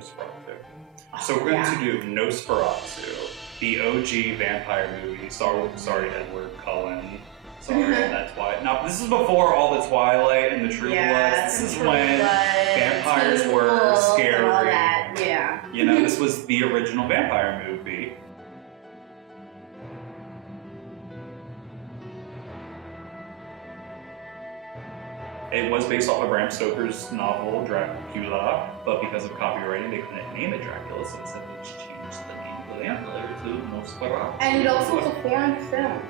Nosferatu. So we're going to do Nosferatu, the OG vampire movie, sorry Edward Cullen. Sorry, that's why. Now, this is before all the Twilight and the True Bloods. This is when vampires were scary. All that. Yeah. You know, this was the original vampire movie. It was based off of Bram Stoker's novel, Dracula, but because of copywriting, they couldn't name it Dracula, so instead they just changed the name of the vampire to Nosferatu. And it also was a foreign film.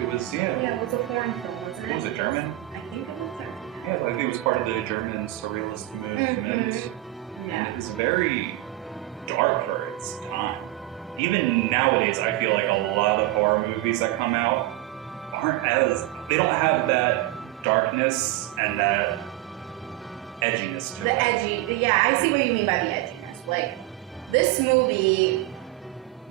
It was, yeah. Yeah, it was a foreign film, wasn't it? Was it German? I think it was German. Yeah, I think it was part of the German surrealist movement. Yeah. And it was very dark for its time. Even nowadays, I feel like a lot of horror movies that come out they don't have that darkness and that edginess to it. The edgy, yeah, I see what you mean by the edginess. Like, this movie,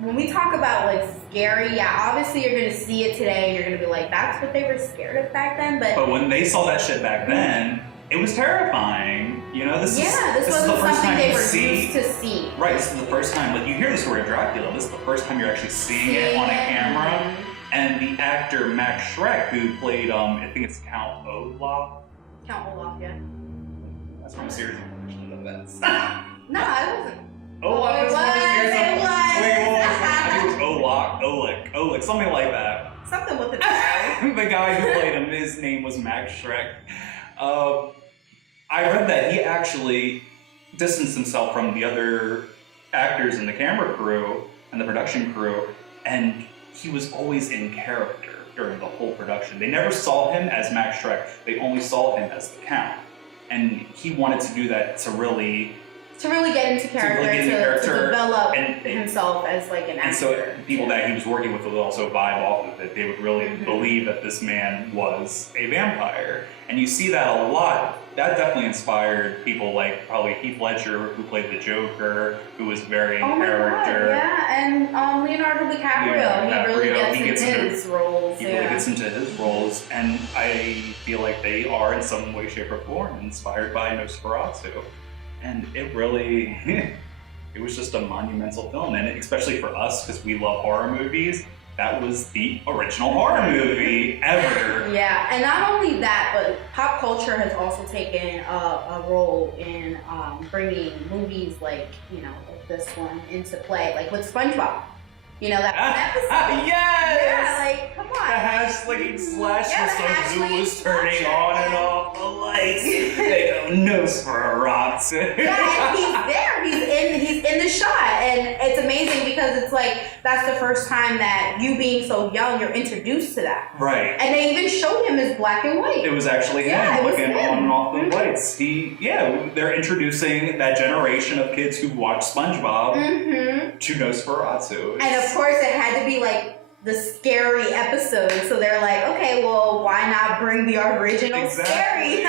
when we talk about like scary, yeah, obviously you're gonna see it today and you're gonna be like, that's what they were scared of back then, but when they saw that shit back then, it was terrifying. You know, this wasn't is the first something time they you were see. used to see. Right, this is the first time, like, you hear the story of Dracula, this is the first time you're actually seeing it on a camera. And the actor Max Schreck, who played, I think it's Count Olaf. Count Olaf, yeah. That's from a series of events. No, I wasn't. Olaf was from a series of it was. I think it was Oleg, something like that. Something with the guy. The guy who played him, his name was Max Schreck. I read that he actually distanced himself from the other actors in the camera crew and the production crew, and he was always in character during the whole production. They never saw him as Max Schreck, they only saw him as the Count. And he wanted to do that to really get into character, to develop himself as like an actor. And so people that he was working with would also vibe off of it. They would really believe that this man was a vampire. And you see that a lot. That definitely inspired people like probably Heath Ledger, who played the Joker, who was very in character. God, yeah, and Leonardo DiCaprio. He really gets into his roles. He really gets into his roles, and I feel like they are in some way, shape, or form inspired by Nosferatu. And it really, it was just a monumental film, and especially for us, because we love horror movies, that was the original horror movie ever. Yeah, and not only that, but pop culture has also taken a role in bringing movies like, you know, like this one into play, like with SpongeBob. You know, that episode. Yes! Yeah, like, come on. The hash slinging slash who was turning on and off the lights. They go, Nosferatu. Yeah, and he's there. He's in the shot. And it's amazing because it's like, that's the first time that you being so young, you're introduced to that. Right. And they even showed him as black and white. It was actually him looking on and off the lights. They're introducing that generation of kids who watch SpongeBob to Nosferatu. And of course, it had to be like the scary episode. So they're like, okay, well, why not bring the original scary in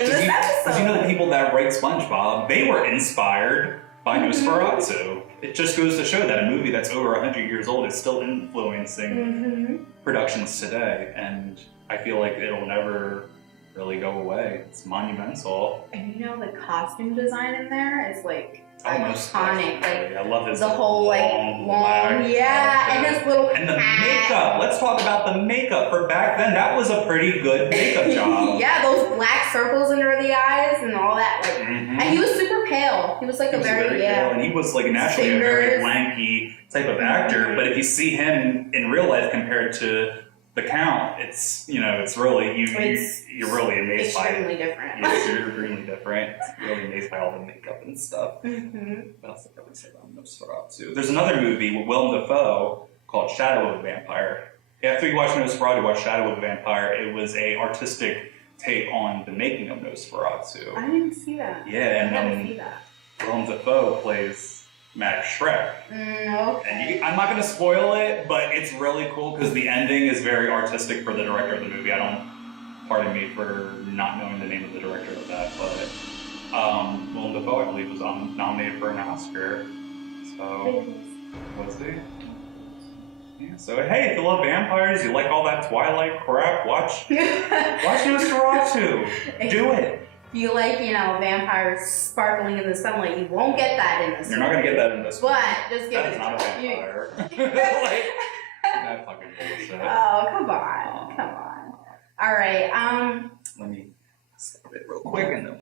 this episode? Because you know the people that write SpongeBob, they were inspired by Nosferatu. It just goes to show that a movie that's over 100 years old is still influencing productions today. And I feel like it'll never really go away. It's monumental. And you know, the costume design in there is like iconic. Like, I love his the whole long, and his little and the makeup. Let's talk about the makeup. For back then, that was a pretty good makeup job. Yeah, those black circles under the eyes and all that. Like, and he was super pale. He was like a very pale, and he was like naturally a very lanky type of actor. But if you see him in real life compared to the Count, it's, you know, it's really you're really amazed by it. Extremely different. Yes, you're extremely different. You're really amazed by all the makeup and stuff. What else did I really say about Nosferatu? There's another movie with Willem Dafoe called Shadow of a Vampire. After you watch Nosferatu, watch Shadow of a Vampire. It was a artistic take on the making of Nosferatu. I didn't see that. Yeah, and Willem Dafoe plays Max Schreck. And I'm not going to spoil it, but it's really cool because the ending is very artistic for the director of the movie. Pardon me for not knowing the name of the director of that, but Willem Dafoe, I believe, was nominated for an Oscar. So, was he? Yeah, so hey, if you love vampires, you like all that Twilight crap, watch Nosferatu. Do it. feel like, you know, vampires sparkling in the sunlight. You won't get that in this. You're not gonna get that in this one. But just give That it is not a vampire. Like, that fucking bullshit. Oh, come on. Come on. All right. Let me stop it real quick and then